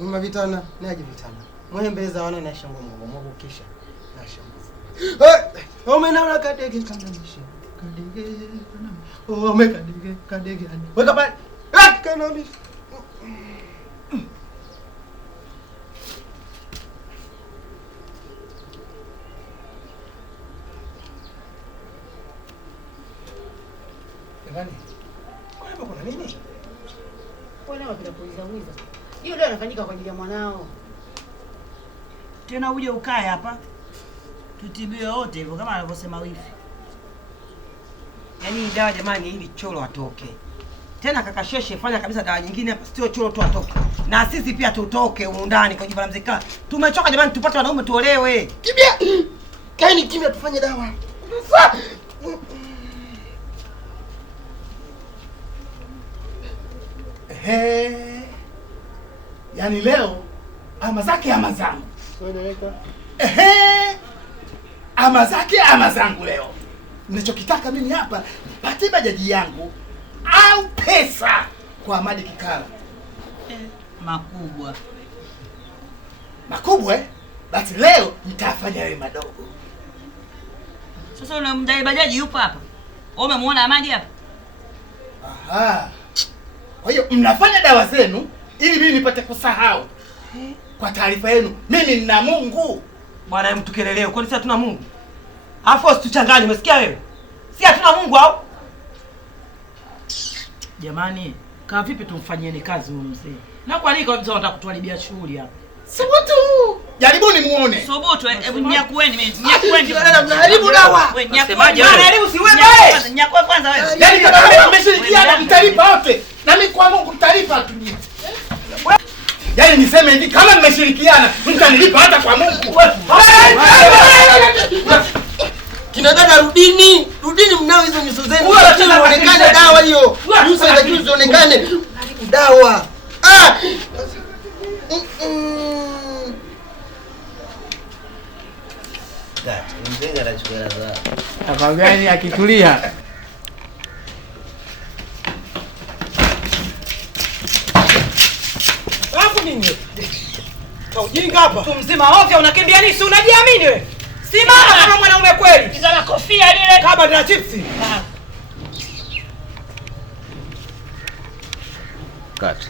Mama vitana, naje vitana. Mwembeza wana na shango mwogo kisha. Na shango. Umeona kadege kana mishi. Kadege kana. Kadege. Weka pale. Kana mishi. Gani? Kuna nini? Bwana wanapenda kuuliza uliza. Hiyo ndio inafanyika kwa ajili ya mwanao. Tena uje ukae hapa. Tutibiwe wote hivyo kama alivyosema wifi. Yaani dawa jamani ili cholo atoke. Tena kaka Sheshe fanya kabisa dawa nyingine hapa sio cholo tu atoke. Na sisi pia tutoke huko ndani kwa jibala mzika. Tumechoka jamani tupate wanaume tuolewe. Kimya. Kaeni kimya tufanye dawa. Yaani leo ama zake ama zangu. Unaeleka? Ama zake ama zangu leo. Ninachokitaka mimi hapa nipate bajaji yangu au pesa kwa Amadi Kikala. Makubwa. Makubwa basi leo nitafanya wewe madogo. Sasa unamdai bajaji yupo hapa. Wewe umemuona Amadi hapa? Aha. Kwa hiyo mnafanya dawa zenu ili mimi nipate kusahau. Kwa taarifa yenu, mimi nina Mungu. Bwana mtukeleleo, kwani sisi hatuna Mungu? Alafu usituchanganye, umesikia wewe? Si hatuna Mungu au? Jamani, kama vipi tumfanyieni kazi huyu mzee? Na kwa nini kabisa unataka kutuharibia shughuli hapa? Subutu. Jaribuni muone. Subutu, hebu nyakueni mimi. Nyakueni. Mnaharibu dawa. Wewe nyakueni. Unaharibu si wewe wewe. Nyakue kwanza wewe. Yaani kama wewe umeshirikiana mtalipa wote. Na mimi kwa Mungu mtalipa tu. Yaani niseme hivi kama mmeshirikiana mtanilipa hata kwa Mungu. Kina dada rudini mnao hizo nyuso zenu. Uonekane dawa hiyo. Nyuso za juu zionekane. Dawa. Kati, mtenga anachukua raza. Afadhali akitulia. Hapo nini? Ujinga hapa. Mtu mzima ovyo unakimbia nini? Si unajiamini wewe? Simama kama mwanaume kweli. Kizana kofia lile kama na chipsi. Kati.